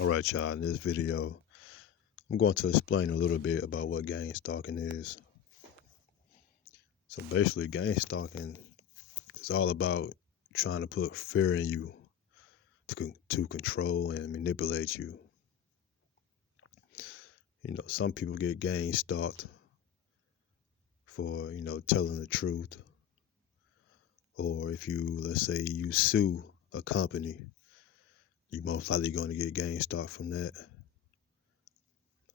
All right, y'all. In this video, I'm going to explain a little bit about what gang stalking is. So basically, gang stalking is all about trying to put fear in you to control and manipulate you. Some people get gang stalked for telling the truth, or if let's say you sue a company, you're most likely going to get gang stalked from that.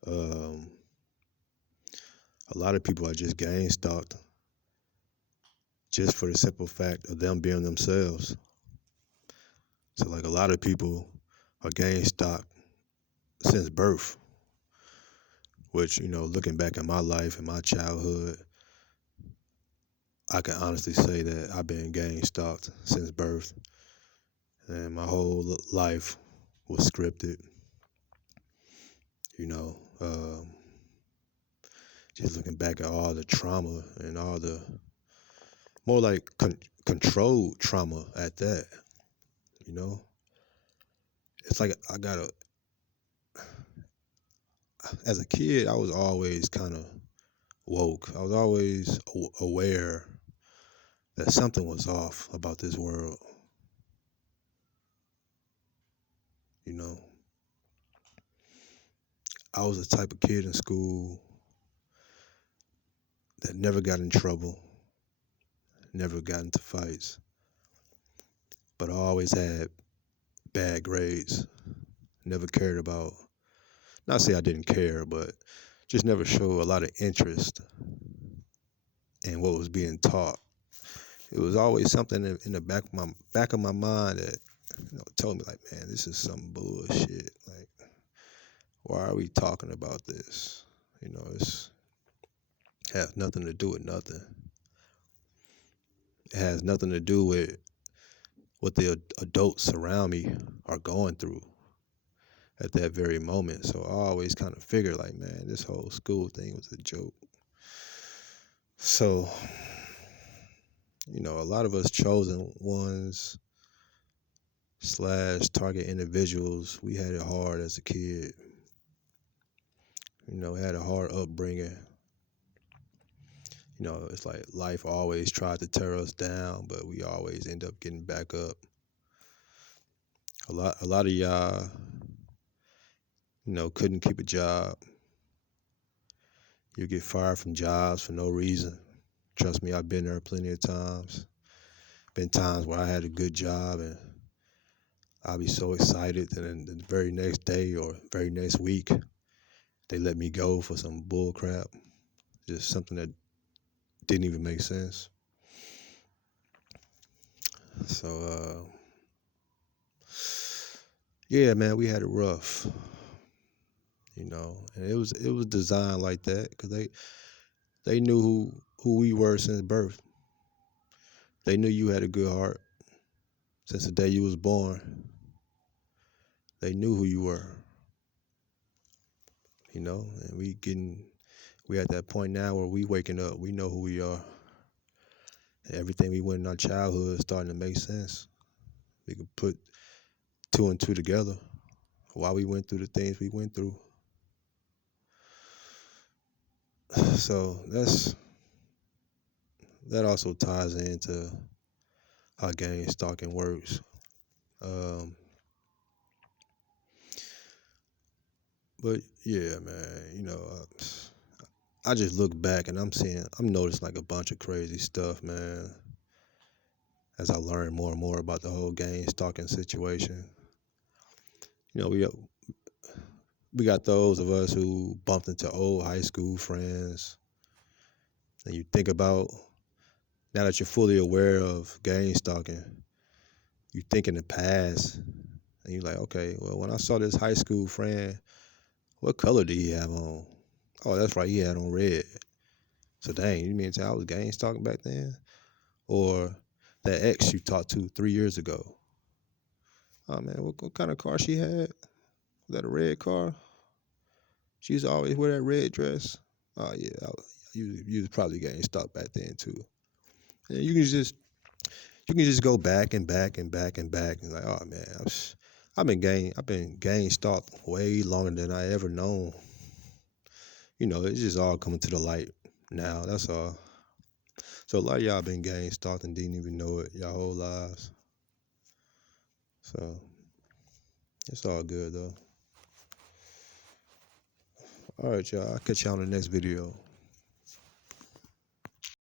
Um, a lot of people are just gang stalked just for the simple fact of them being themselves. So like a lot of people are gang stalked since birth, which, looking back at my life and my childhood, I can honestly say that I've been gang stalked since birth, and my whole life was scripted, you know. Just looking back at all the trauma and all the more like controlled trauma at that, you know. It's like as a kid, I was always kind of woke. I was always aware that something was off about this world, you know. I was the type of kid in school that never got in trouble, never got into fights, but I always had bad grades. Never cared about, not say I didn't care, but just never showed a lot of interest in what was being taught. It was always something in the back of my mind that told me like, man, this is some bullshit. Like, why are we talking about this? It's has nothing to do with nothing. It has nothing to do with what the adults around me are going through at that very moment. So I always kind of figured like, man, this whole school thing was a joke. So, a lot of us chosen ones / target individuals, we had it hard as a kid. Had a hard upbringing. It's like life always tried to tear us down, but we always end up getting back up. A lot of y'all, couldn't keep a job. You get fired from jobs for no reason. Trust me, I've been there plenty of times. Been times where I had a good job and I'll be so excited, and then the very next day or very next week, they let me go for some bull crap. Just something that didn't even make sense. So, yeah, man, we had it rough, and it was designed like that because they knew who we were since birth. They knew you had a good heart since the day you was born. They knew who you were, and we at that point now where we waking up, we know who we are. And everything we went in our childhood is starting to make sense. We can put two and two together, why we went through the things we went through. So that also ties into how gang stalking works. Um, but yeah, man, I just look back and I'm noticing like a bunch of crazy stuff, man. As I learn more and more about the whole gang stalking situation, you know, we we got those of us who bumped into old high school friends, and you think about now that you're fully aware of gang stalking, you think in the past, and you're like, okay, well, when I saw this high school friend, what color did he have on? Oh, that's right, he had on red. So dang, you mean to say I was gang stalking back then? Or that ex you talked to 3 years ago. Oh man, what kind of car she had? Was that a red car? She used to always wear that red dress. Oh yeah, you was probably gang stalked back then too. And you can just go back and back and back and back and like, oh man, I've been gang stalked way longer than I ever known. You know, it's just all coming to the light now. That's all. So a lot of y'all been gang stalked and didn't even know it y'all whole lives. So it's all good though. All right, y'all. I'll catch y'all on the next video.